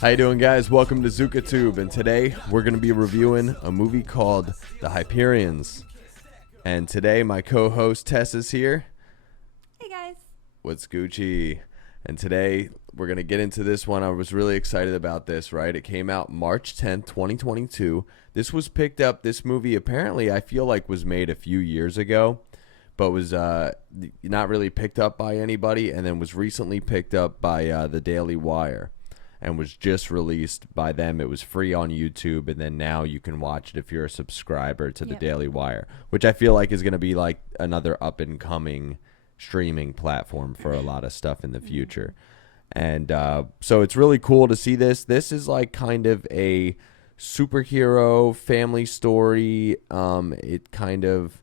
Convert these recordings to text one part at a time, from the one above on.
How you doing, guys? Welcome to ZukaTube, and today we're going to be reviewing a movie called The Hyperions. And today my co-host Tess is here. Hey guys. What's Gucci? And today we're going to get into this one. I was really excited about this, right? It came out March 10th, 2022. This was picked up, this movie apparently I feel like was made a few years ago, but was not really picked up by anybody, and then was recently picked up by the Daily Wire and was just released by them. It was free on YouTube, and then now you can watch it if you're a subscriber to the Daily Wire, which I feel like is going to be like another up-and-coming streaming platform for a lot of stuff in the future. And so it's really cool to see this. This is like kind of a superhero family story. It kind of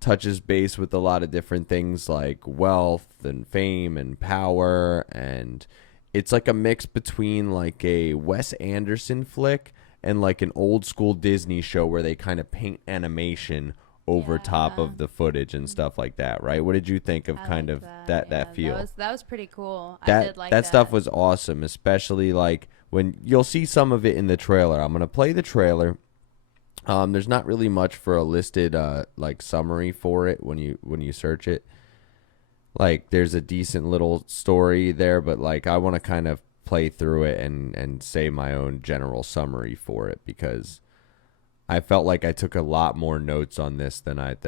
touches base with a lot of different things like wealth and fame and power, and it's like a mix between like a Wes Anderson flick and like an old school Disney show where they kind of paint animation over top of the footage and stuff like that, right? What did you think of that feel? That was pretty cool. I did like that. That stuff was awesome, especially like when you'll see some of it in the trailer. I'm gonna play the trailer. There's not really much for a listed like summary for it when you search it. Like there's a decent little story there, but like I want to kind of play through it and say my own general summary for it, because I felt like I took a lot more notes on this than I've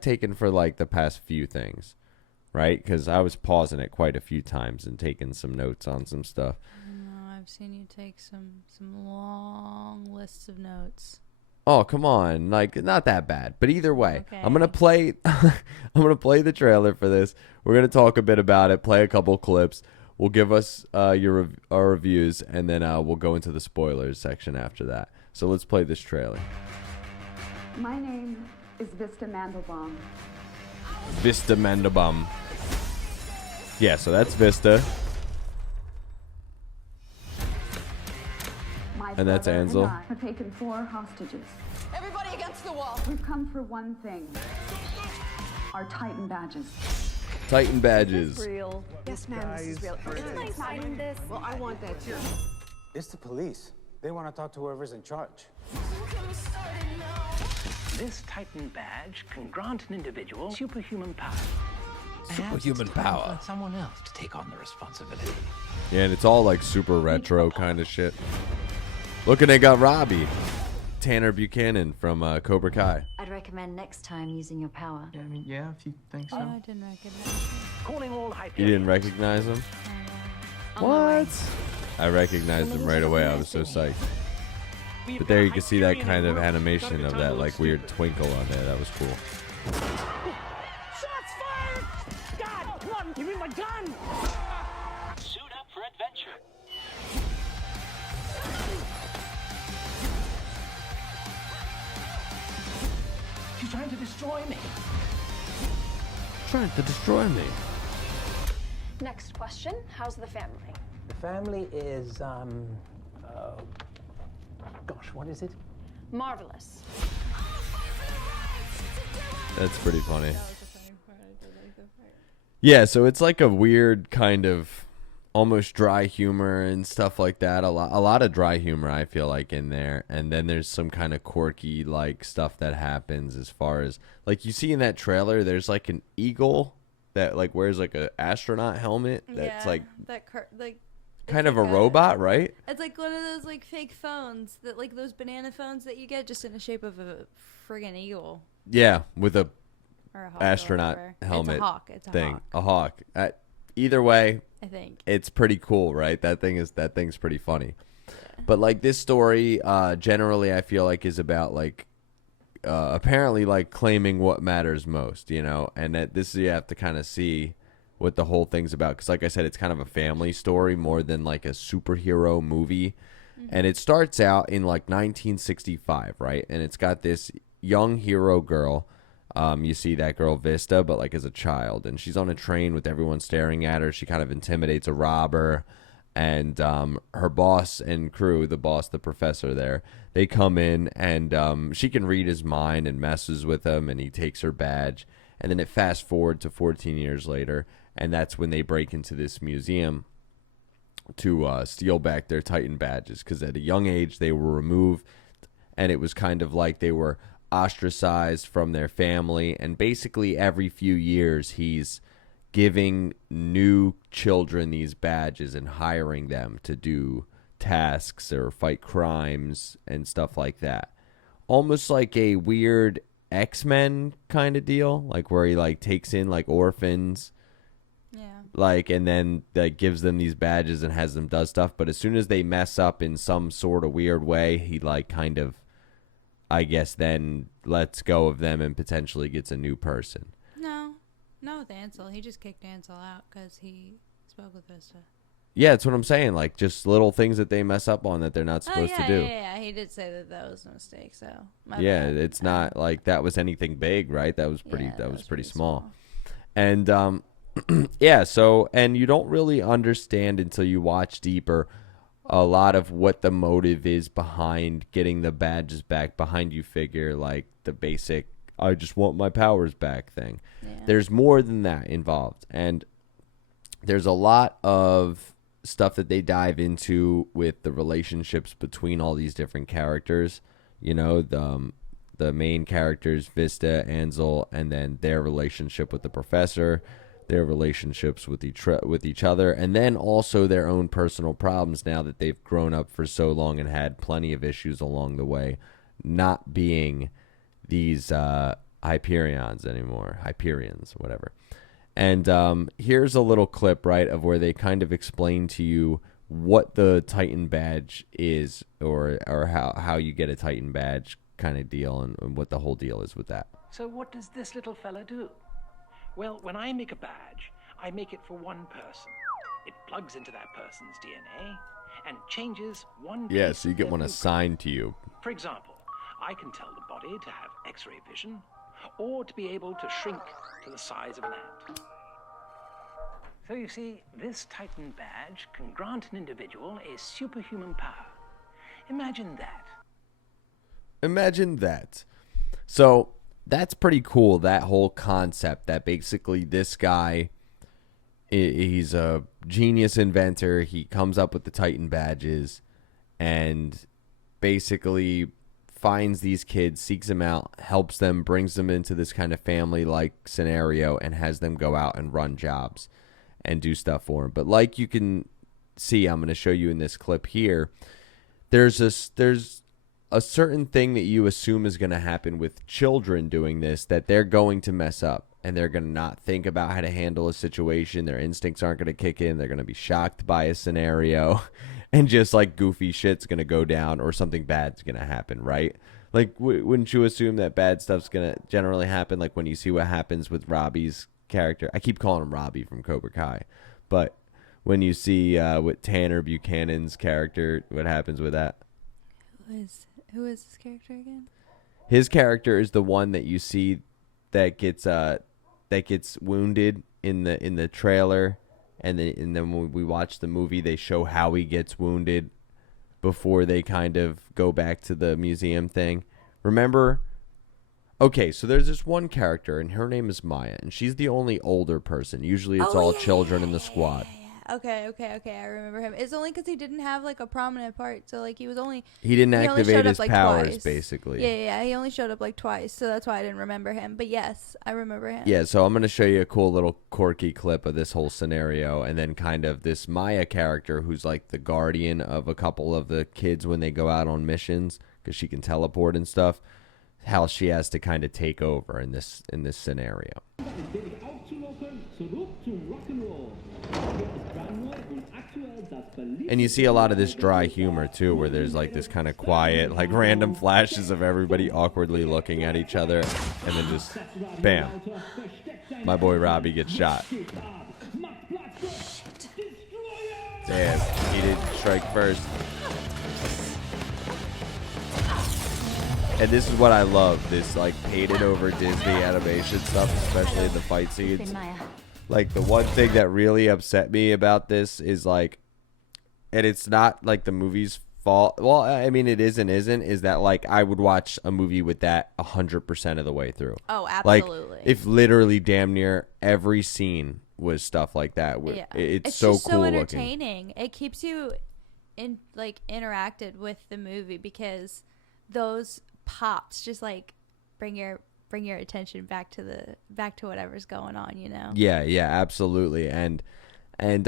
taken for like the past few things, right? Because I was pausing it quite a few times and taking some notes on some stuff. No, I've seen you take some long lists of notes. Oh, come on. Like, not that bad. But either way, Okay. I'm going to play the trailer for this. We're going to talk a bit about it, play a couple clips. We'll give us our reviews, and then we'll go into the spoilers section after that. So let's play this trailer. My name is Vista Mandelbaum. Vista Mandelbaum. Yeah, so that's Vista. And that's Ansel. And I have taken 4 hostages. Everybody against the wall. We've come for one thing. Our Titan badges. Titan badges. Real. Yes, ma'am, this is real. Can I sign this? Well, I want that too. It's the police. They want to talk to whoever's in charge. This Titan badge can grant an individual superhuman power. Superhuman power. For someone else to take on the responsibility. Yeah, and it's all like super retro kind of shit. Look, and they got Robbie. Tanner Buchanan from Cobra Kai. I'd recommend next time using your power. Yeah, I mean, yeah, if you think so. I didn't recognize him. Calling all Hyperions. You didn't recognize him? What? I recognized him right away. I was so psyched. But there you can see that kind of animation of that like weird twinkle on there. That was cool. Shots fired! God, come on, give me my gun! Suit up for adventure. She's trying to destroy me. Trying to destroy me. Next question. How's the family? The family is, gosh, what is it? Marvelous. That's pretty funny. Yeah, so it's like a weird kind of almost dry humor and stuff like that. A lot of dry humor, I feel like, in there. And then there's some kind of quirky like stuff that happens as far as like you see in that trailer. There's like an eagle that like wears like an astronaut helmet. That's like kind of a robot, right? It's like one of those like fake phones that like those banana phones that you get just in the shape of a friggin' eagle. Yeah, with a or a hawk astronaut helmet. It's a hawk. It's a thing. hawk. A hawk. Either way, I think it's pretty cool, right? That thing's pretty funny. Yeah. But like this story, generally, I feel like is about like apparently like claiming what matters most, you know, and that this you have to kind of see what the whole thing's about, because like I said, it's kind of a family story more than like a superhero movie. And it starts out in like 1965, right? And it's got this young hero girl. You see that girl Vista, but like as a child, and she's on a train with everyone staring at her. She kind of intimidates a robber, and her boss and crew, the professor there, they come in, and she can read his mind and messes with him, and he takes her badge. And then it fast forward to 14 years later, and that's when they break into this museum to steal back their Titan badges, because at a young age they were removed, and it was kind of like they were ostracized from their family, and basically every few years he's giving new children these badges and hiring them to do tasks or fight crimes and stuff like that. Almost like a weird X-Men kind of deal, like where he like takes in like orphans, like, and then like gives them these badges and has them do stuff. But as soon as they mess up in some sort of weird way, he like kind of, I guess, then lets go of them and potentially gets a new person. No, with Ansel. He just kicked Ansel out because he spoke with Vista. Yeah, that's what I'm saying. Like, just little things that they mess up on that they're not supposed to do. Yeah. He did say that was a mistake. So yeah, it's not like that was anything big, right? That was pretty. That was pretty small. And yeah. So, and you don't really understand until you watch deeper a lot of what the motive is behind getting the badges back. Behind you figure like the basic, I just want my powers back thing. Yeah. There's more than that involved, and there's a lot of stuff that they dive into with the relationships between all these different characters. You know, the main characters, Vista, Ansel, and then their relationship with the professor, their relationships with each other, and then also their own personal problems now that they've grown up for so long and had plenty of issues along the way, not being these Hyperions anymore, Hyperions, whatever. And here's a little clip, right, of where they kind of explain to you what the Titan badge is, or how you get a Titan badge kind of deal, and what the whole deal is with that. So what does this little fella do? Well, when I make a badge, I make it for one person. It plugs into that person's DNA and changes one piece. Yeah, so you get one assigned to you. For example, I can tell the body to have X-ray vision, or to be able to shrink to the size of an ant. So you see, this Titan badge can grant an individual a superhuman power. Imagine that. Imagine that. So that's pretty cool, that whole concept, that basically this guy, he's a genius inventor. He comes up with the Titan badges and basically finds these kids, seeks them out, helps them, brings them into this kind of family-like scenario, and has them go out and run jobs and do stuff for him. But like you can see, I'm going to show you in this clip here, there's a certain thing that you assume is going to happen with children doing this, that they're going to mess up and they're going to not think about how to handle a situation. Their instincts aren't going to kick in. They're going to be shocked by a scenario and just like goofy shit's going to go down or something bad's going to happen, right? Like, wouldn't you assume that bad stuff's going to generally happen? Like when you see what happens with Robbie's character. I keep calling him Robbie from Cobra Kai. But when you see with Tanner Buchanan's character, what happens with that? Who is this character again? His character is the one that you see that gets wounded in the trailer, and then when we watch the movie, they show how he gets wounded before they kind of go back to the museum thing. Remember? Okay, so there's this one character, and her name is Maya, and she's the only older person. Usually it's all children in the squad. Okay. I remember him. It's only because he didn't have like a prominent part, so like he didn't activate his powers, twice. Basically. Yeah. He only showed up like twice, so that's why I didn't remember him. But yes, I remember him. Yeah, so I'm gonna show you a cool little quirky clip of this whole scenario, and then kind of this Maya character who's like the guardian of a couple of the kids when they go out on missions because she can teleport and stuff. How she has to kind of take over in this scenario. And you see a lot of this dry humor too, where there's like this kind of quiet, like random flashes of everybody awkwardly looking at each other, and then just bam, my boy Robbie gets shot. Damn, he did strike first. And this is what I love, this like painted over Disney animation stuff, especially in the fight scenes. Like the one thing that really upset me about this is like, and it's not like the movie's fault. Well, I mean, it is and isn't, is that like I would watch a movie with that 100% of the way through. Oh, absolutely. Like if literally damn near every scene was stuff like that. Yeah. It's so just cool so looking. entertaining. It keeps you interacted with the movie because those pops just like bring your attention back to whatever's going on, you know. Yeah, absolutely. And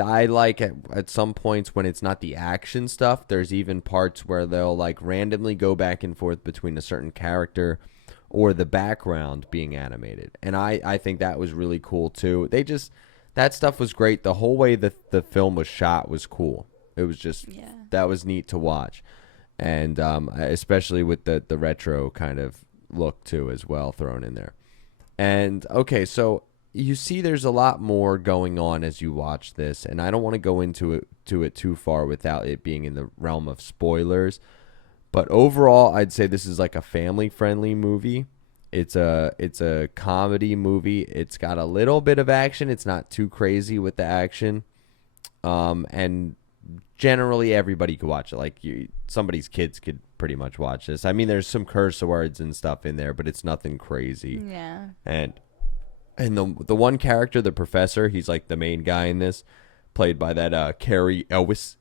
I like at some points when it's not the action stuff, there's even parts where they'll like randomly go back and forth between a certain character or the background being animated. And I think that was really cool too. That stuff was great. The whole way that the film was shot was cool. It was just, that was neat to watch. And especially with the retro kind of look too as well thrown in there. And okay, so you see there's a lot more going on as you watch this, and I don't want to go into it too far without it being in the realm of spoilers. But overall, I'd say this is like a family-friendly movie. It's a comedy movie. It's got a little bit of action. It's not too crazy with the action. And generally everybody could watch it. Like somebody's kids could pretty much watch this. I mean, there's some curse words and stuff in there, but it's nothing crazy. Yeah. And the one character, the professor, he's like the main guy in this, played by that Carrie Elwes.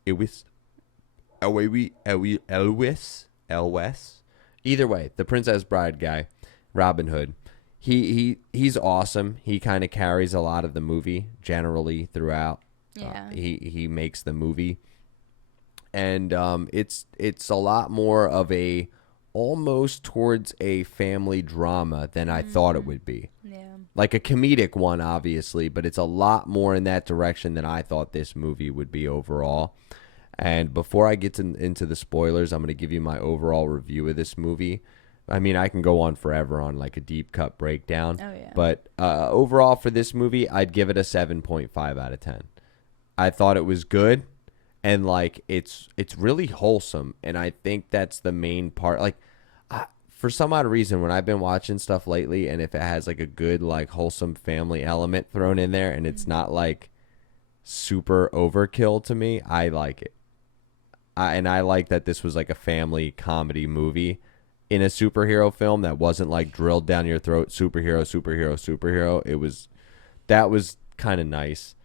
Either way, the Princess Bride guy, Robin Hood. He's awesome. He kind of carries a lot of the movie generally throughout. Yeah. He makes the movie. And it's a lot more of a almost towards a family drama than I thought it would be. Yeah. Like a comedic one, obviously, but it's a lot more in that direction than I thought this movie would be overall. And before I get into the spoilers, I'm going to give you my overall review of this movie. I mean, I can go on forever on like a deep cut breakdown. Oh, yeah. But overall for this movie, I'd give it a 7.5 out of 10. I thought it was good. And like it's really wholesome, and I think that's the main part. Like, for some odd reason, when I've been watching stuff lately, and if it has like a good like wholesome family element thrown in there, and it's not like super overkill to me, I like it. And I like that this was like a family comedy movie in a superhero film that wasn't like drilled down your throat, superhero. That was kind of nice.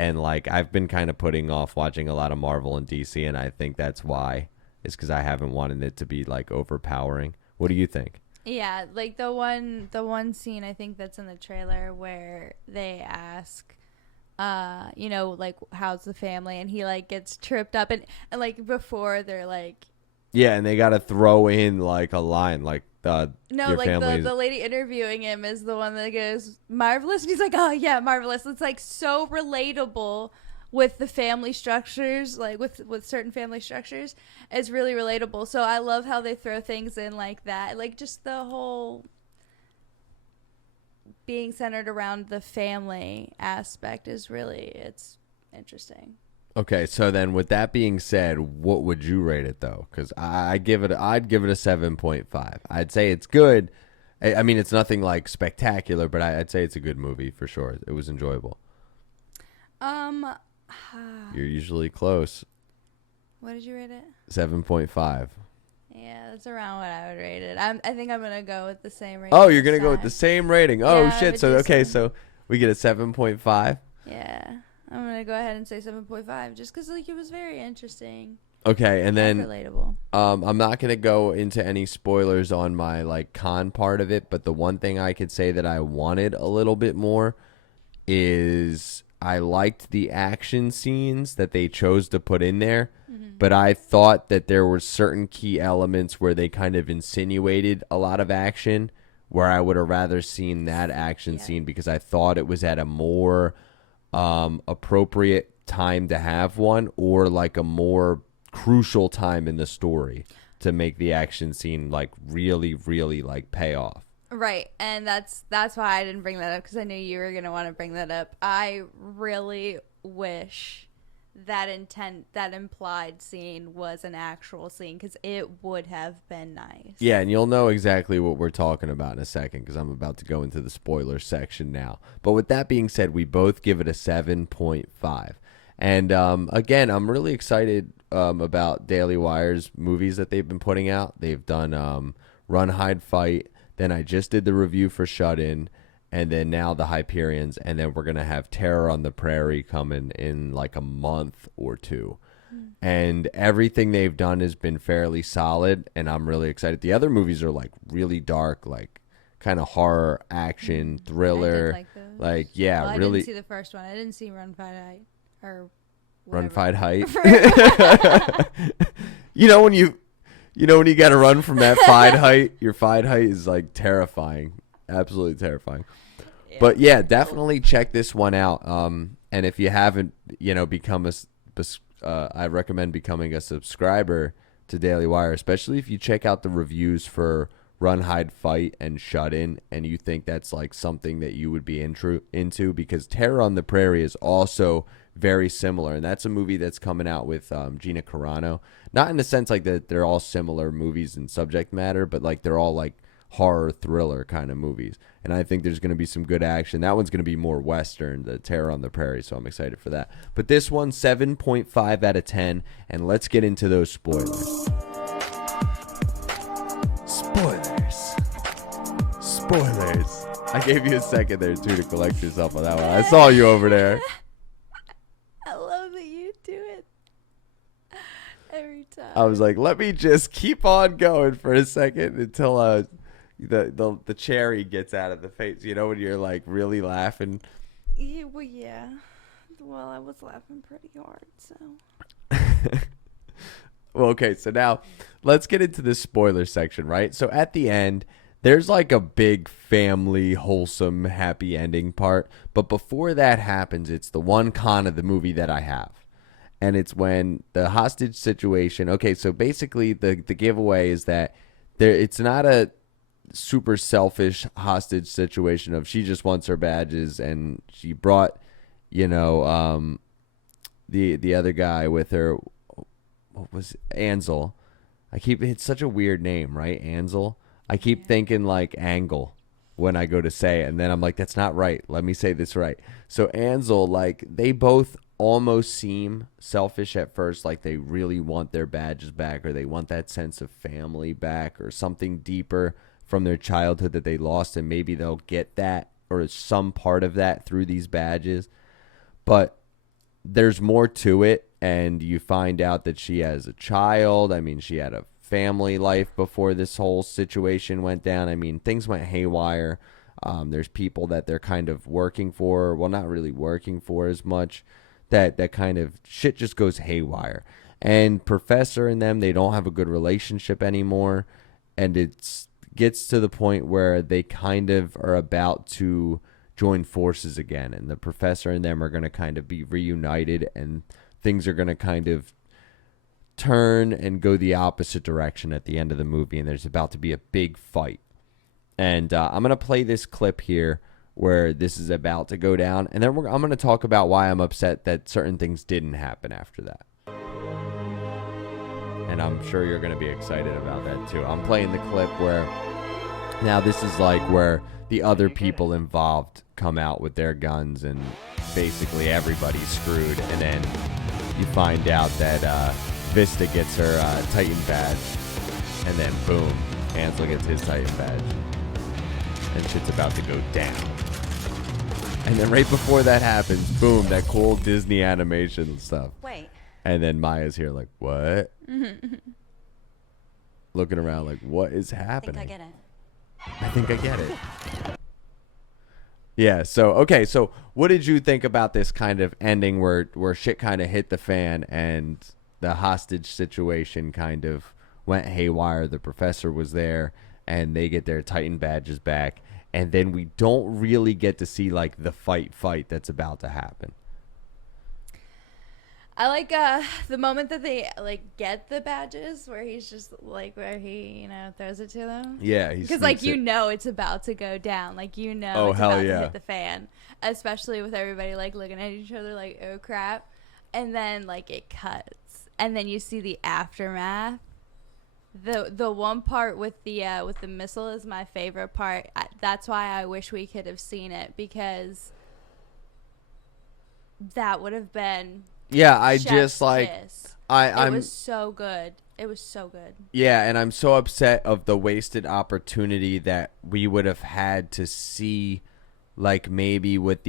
And, like, I've been kind of putting off watching a lot of Marvel and DC, and I think that's why. It's because I haven't wanted it to be, like, overpowering. What do you think? Yeah, like the one scene I think that's in the trailer where they ask, like, how's the family? And he, like, gets tripped up. And like, before they're, like... Yeah, and they got to throw in, like, a line, like... No, like the lady interviewing him is the one that goes, marvelous, and he's like, oh yeah, marvelous. It's like so relatable with the family structures, like with certain family structures. It's really relatable. So I love how they throw things in like that, like just the whole being centered around the family aspect is it's interesting. Okay, so then with that being said, what would you rate it though? Because I'd give it a 7.5. I'd say it's good. I mean, it's nothing like spectacular, but I'd say it's a good movie for sure. It was enjoyable. You're usually close. What did you rate it? 7.5. Yeah, that's around what I would rate it. I think I'm gonna go with the same rating. Oh, you're gonna go with the same rating. Oh Yeah, shit! but So just- okay, so we get a 7.5. Yeah. I'm going to go ahead and say 7.5 just because like, it was very interesting. Okay, and then relatable. I'm not going to go into any spoilers on my like con part of it, but the one thing I could say that I wanted a little bit more is I liked the action scenes that they chose to put in there, but I thought that there were certain key elements where they kind of insinuated a lot of action where I would have rather seen that action scene because I thought it was at a more appropriate time to have one or like a more crucial time in the story to make the action scene like really like pay off. Right, and that's why I didn't bring that up because I knew you were going to want to bring that up. I really wish that implied scene was an actual scene because it would have been nice. Yeah, and you'll know exactly what we're talking about in a second because I'm about to go into the spoiler section now. But with that being said, we both give it a 7.5. And again, I'm really excited about Daily Wire's movies that they've been putting out. They've done Run, Hide, Fight. Then I just did the review for Shut In. and then now the Hyperions, and then we're going to have Terror on the Prairie coming in like a month or two. And everything they've done has been fairly solid, and I'm really excited. The other movies are like really dark, like kind of horror, action, thriller. I did like those. Like, yeah, well, really. I didn't see the first one. I didn't see Run, Fight, Hide, or Run, whatever. Fight, Height. when you got to run from that fight height, your fight height is like terrifying, absolutely terrifying. Yeah. But yeah, definitely check this one out. And if you haven't, I recommend becoming a subscriber to Daily Wire, especially if you check out the reviews for Run, Hide, Fight, and Shut In, and you think that's like something that you would be into, because Terror on the Prairie is also very similar, and that's a movie that's coming out with Gina Carano. Not in the sense like that they're all similar movies in subject matter, but like they're all like horror thriller kind of movies. And I think there's going to be some good action. That one's going to be more Western, the Terror on the Prairie, so I'm excited for that. But this one, 7.5 out of 10, and let's get into those spoilers. Spoilers. I gave you a second there, too, to collect yourself on that one. I saw you over there. I love that you do it every time. I was like, let me just keep on going for a second until the cherry gets out of the face. You know, when you're like really laughing. Yeah, well, I was laughing pretty hard, so. Well, okay, so now let's get into the spoiler section, right? So at the end, there's like a big family, wholesome, happy ending part. But before that happens, it's the one con of the movie that I have. And it's when the hostage situation. Okay, so basically the giveaway is that it's not a super selfish hostage situation of she just wants her badges and she brought, the other guy with her. What was Ansel? It's such a weird name, right? Ansel. I keep thinking like Angle when I go to say it, and then I'm like, that's not right. Let me say this right. So Ansel, like, they both almost seem selfish at first, like they really want their badges back, or they want that sense of family back, or something deeper from their childhood that they lost, and maybe they'll get that or some part of that through these badges. But there's more to it, and you find out that she has a child. I mean, she had a family life before this whole situation went down. I mean, things went haywire. There's people that they're kind of working for, well, not really working for as much, that kind of shit just goes haywire. And Professor and them, they don't have a good relationship anymore, and it gets to the point where they kind of are about to join forces again, and the Professor and them are going to kind of be reunited, and things are going to kind of turn and go the opposite direction at the end of the movie, and there's about to be a big fight. And I'm going to play this clip here where this is about to go down, and then I'm going to talk about why I'm upset that certain things didn't happen after that. And I'm sure you're going to be excited about that too. I'm playing the clip where now this is like where the other people involved come out with their guns, and basically everybody's screwed, and then you find out that Vista gets her Titan badge, and then boom, Ansel gets his Titan badge, and shit's about to go down. And then right before that happens, boom, that cool Disney animation stuff. Wait. And then Maya's here like, what? Looking around like, what is happening? I think I get it. Yeah, so, okay, so what did you think about this kind of ending where shit kind of hit the fan and the hostage situation kind of went haywire? The Professor was there, and they get their Titan badges back, and then we don't really get to see, like, the fight that's about to happen. I like the moment that they like get the badges, where he's just like where he throws it to them. Yeah, because like it's about to go down. Like it's hell about yeah. to hit the fan, especially with everybody like looking at each other like, oh crap, and then like it cuts, and then you see the aftermath. The one part with the missile is my favorite part. That's why I wish we could have seen it, because that would have been. Yeah, I Chef's just like kiss. It was so good. It was so good. Yeah, and I'm so upset of the wasted opportunity that we would have had to see like maybe what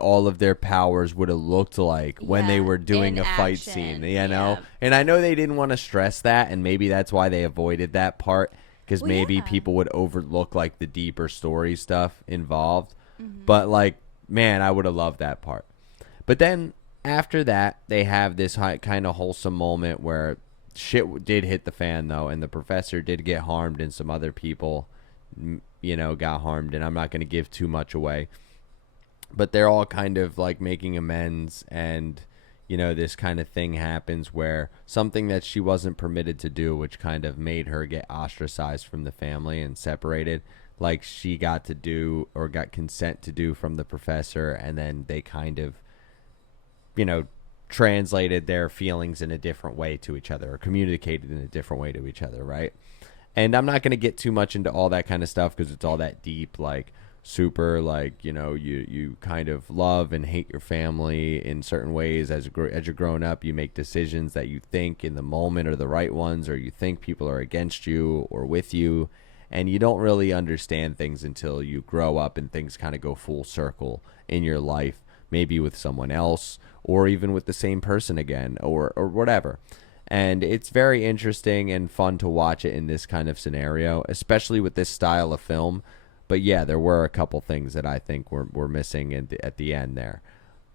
all of their powers would have looked like when they were doing a fight scene, you know? And I know they didn't want to stress that, and maybe that's why they avoided that part, because maybe people would overlook like the deeper story stuff involved. But like, man, I would have loved that part. But then after that, they have this kind of wholesome moment where shit did hit the fan, though, and the professor did get harmed, and some other people, you know, got harmed, and I'm not going to give too much away. But they're all kind of like making amends, and, you know, this kind of thing happens where something that she wasn't permitted to do, which kind of made her get ostracized from the family and separated, like she got to do, or got consent to do, from the professor, and then they kind of, you know, translated their feelings in a different way to each other, or communicated in a different way to each other, right? And I'm not going to get too much into all that kind of stuff because it's all that deep, like super, like, you know, you kind of love and hate your family in certain ways. As you're growing up, you make decisions that you think in the moment are the right ones, or you think people are against you or with you, and you don't really understand things until you grow up and things kind of go full circle in your life, maybe with someone else, or even with the same person again, or whatever. And it's very interesting and fun to watch it in this kind of scenario, especially with this style of film. But yeah, there were a couple things that I think were missing at the end there.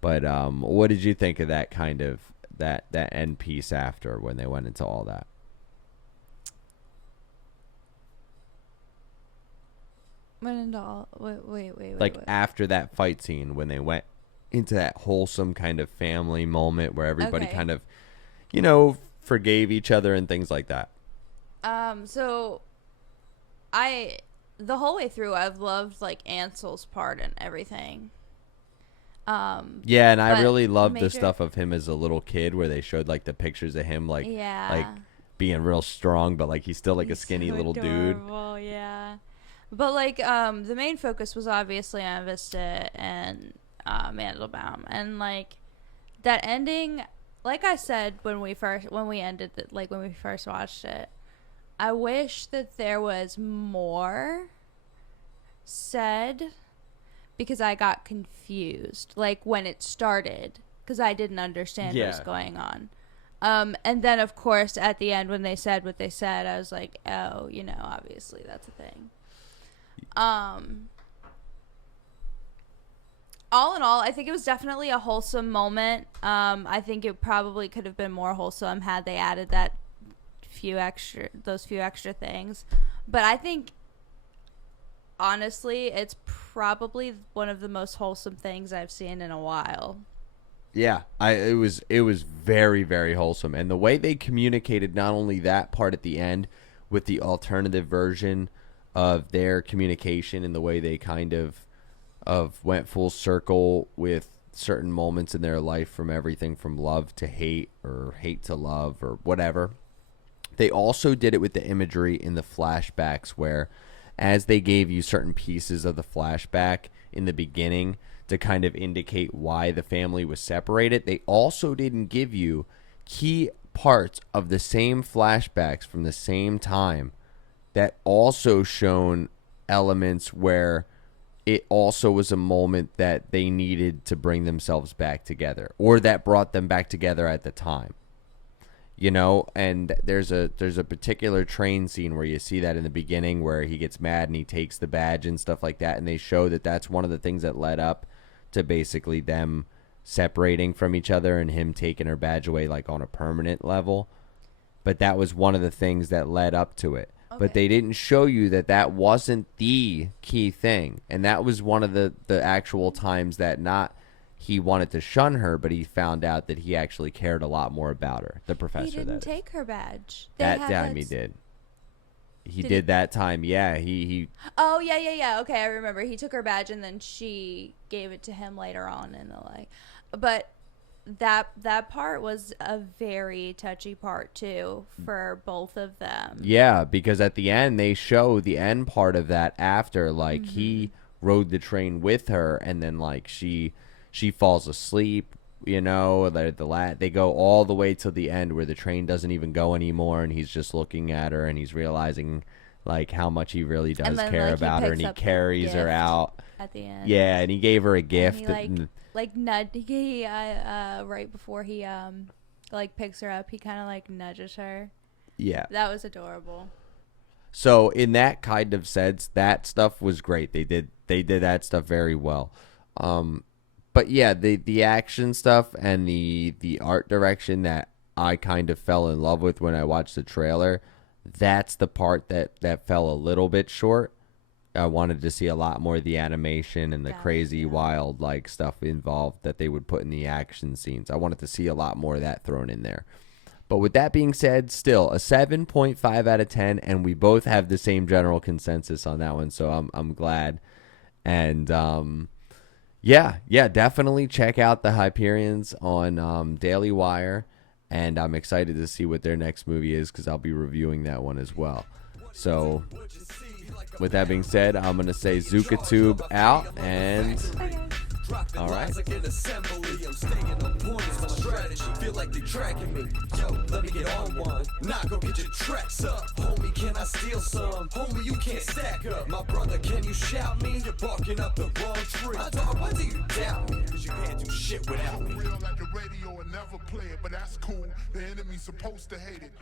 But what did you think of that kind of that end piece after, when they went into all that? Went into all wait. Like after that fight scene, when they went into that wholesome kind of family moment where everybody kind of, you know, forgave each other and things like that. So the whole way through, I've loved like Ansel's part and everything. Yeah, and I really loved the stuff of him as a little kid, where they showed like the pictures of him like being real strong, but like he's still like a skinny little dude. Yeah. But like the main focus was obviously on Vista and Mandelbaum, and like that ending, like I said when we first watched it, I wish that there was more said, because I got confused like when it started, because I didn't understand what was going on. And then of course at the end when they said what they said, I was like, oh, you know, obviously that's a thing. All in all, I think it was definitely a wholesome moment. I think it probably could have been more wholesome had they added those few extra things. But I think, honestly, it's probably one of the most wholesome things I've seen in a while. Yeah, it was very, very wholesome. And the way they communicated not only that part at the end with the alternative version of their communication, and the way they kind of went full circle with certain moments in their life, from everything from love to hate, or hate to love, or whatever. They also did it with the imagery in the flashbacks, where as they gave you certain pieces of the flashback in the beginning to kind of indicate why the family was separated, they also didn't give you key parts of the same flashbacks from the same time that also shown elements where it also was a moment that they needed to bring themselves back together, or that brought them back together at the time. You know, and there's a particular train scene where you see that in the beginning, where he gets mad and he takes the badge and stuff like that, and they show that that's one of the things that led up to basically them separating from each other and him taking her badge away, like on a permanent level. But that was one of the things that led up to it. Okay. But they didn't show you that wasn't the key thing, and that was one of the actual times that not he wanted to shun her, but he found out that he actually cared a lot more about her. The professor, he didn't take her badge. That time he did. He did that time. Yeah, he. Oh yeah. Okay, I remember. He took her badge and then she gave it to him later on in the like. But that part was a very touchy part too for both of them. Yeah, because at the end they show the end part of that after, like, he rode the train with her, and then like she falls asleep, you know, they go all the way to the end where the train doesn't even go anymore, and he's just looking at her and he's realizing like how much he really does then, care like, about her, and he carries her out at the end. Yeah, and he gave her a gift. And he right before he like picks her up, he kind of like nudges her. Yeah, that was adorable. So in that kind of sense, that stuff was great. They did that stuff very well. But yeah, the action stuff and the art direction that I kind of fell in love with when I watched the trailer, that's the part that fell a little bit short. I wanted to see a lot more of the animation and the crazy wild like stuff involved that they would put in the action scenes. I wanted to see a lot more of that thrown in there. But with that being said, still a 7.5 out of 10, and we both have the same general consensus on that one, so I'm glad. And yeah, definitely check out the Hyperions on Daily Wire, and I'm excited to see what their next movie is because I'll be reviewing that one as well. So with that being said, I'm going to say Zookatube out, and all right. Feel like they tracking me. Yo, let me get on one. Not go get your tracks up. Homie, can I steal some? Homie, you can't stack up. My brother, can you shout me? You're barking up the wrong tree. My dog, why do you doubt me? Cause you can't do shit without me. Real like the radio and never play it, but that's cool. The enemy's supposed to hate it.